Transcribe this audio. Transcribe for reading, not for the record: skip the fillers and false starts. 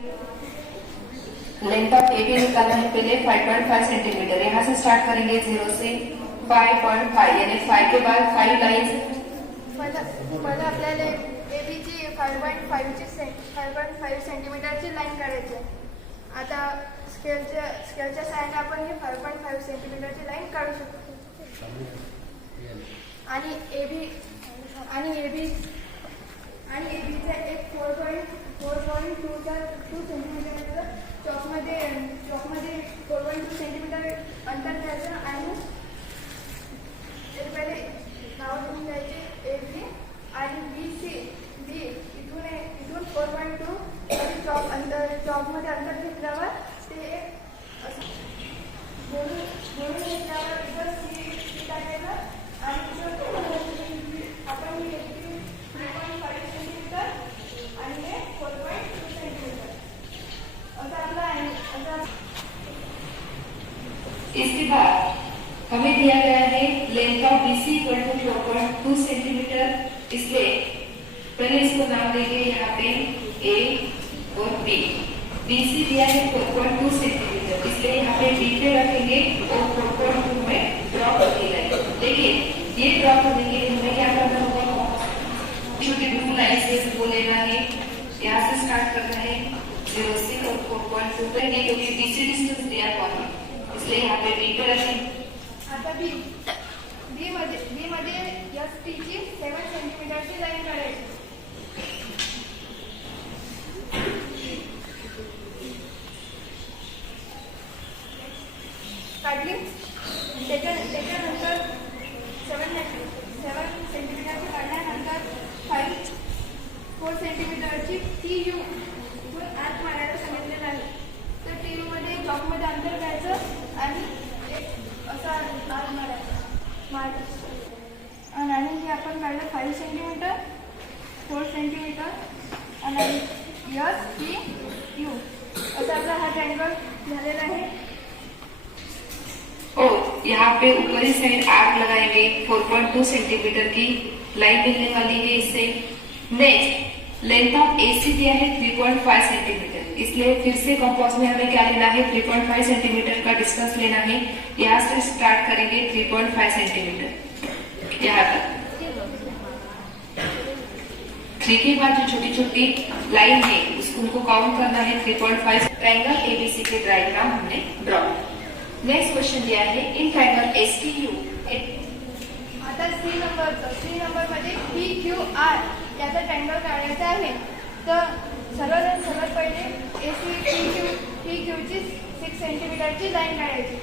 Length of AB निकालना है पहले 5.5 सेंटीमीटर। यहाँ से स्टार्ट करेंगे 0 से 5.5 यानी 5 के बाद 5 लाइन्स। मला आपल्याला एबीची 5.5 सेंटीमीटरची लाईन काढायची आहे। आता स्केलच्या साहाय्याने आपण ही 5.5 सेंटीमीटरची लाईन काढू शकतो। आणि एबीचा एक 4.2 सेंटीमीटर चॉकमध्ये 4.2 सेंटीमीटर अंतर घ्यायचं आणि पहिले नाव लिहून घ्यायचे एबी आणि बी इथून 4.2 चॉकमध्ये अंतर घेतल्यावर ते असं बोलून घेतल्यावर इथं सी टाकायचं आणि आपण 3.5 सेंटीमीटर आणि हे 4.2 सेंटीमीटर असं आपला आहे। इसके बाद हमें दिया गया है length of BC equal to 4.2 centimetre. इसलिए पहले इसको नाम देंगे यहाँ पे A और B। BC दिया है 4.2 सेंटीमीटर, इसलिए यहाँ पे B पे रखेंगे और 4.2 में ड्रॉ करेंगे। लेकिन ये ड्रॉ करने के लिए हमें क्या करना होगा, छोटी ब्लू लाइन से वो लेना है। यहाँ से स्टार्ट करना है 0 से और 4.2 पे, क्योंकि BC डिस्टेंस दिया हुआ है, इसलिए यहाँ पे B पे रखेंगे। आता बी मध्ये ST ची 7 सेंटीमीटरची लाईन काढायची। काढली त्याच्यानंतर 7 सेंटीमीटरची काढल्यानंतर 4 सेंटीमीटरची TU आत मारायला सांगितलेलं आहे। तर TU मध्ये चॉकमध्ये अंतर घ्यायचं आणि असा आत मारायचा आणि हे आपण काढलं 5 सेंटीमीटर 4 सेंटीमीटर आणि STU असा आपला हा ट्रायंगल झालेला आहे। और यहाँ पे ऊपरी साइड आर्क लगाएंगे, 4.2 सेंटीमीटर की लाइन मिलने वाली है इससे। नेक्स्ट लेंथ ऑफ AC दिया है 3.5 सेंटीमीटर, इसलिए फिर से कंपास में हमें क्या लेना है, 3.5 सेंटीमीटर का डिस्टेंस लेना है। यहाँ से स्टार्ट करेंगे 3.5 सेंटीमीटर यहाँ तक। 3 के बाद जो छोटी छोटी लाइन है उनको काउंट करना है 3.5। ट्रायंगल ABC के डायग्राम हमने ड्रॉ। नेक्स्ट क्वेश्चन दिया है इन ट्रायंगल STU। आता सी नंबर मध्ये PQR याचा ट्रायंगल काढायचा आहे। तर सर्वात पहिले AC PQ ची 6 सेंटीमीटरची लाईन काढायची।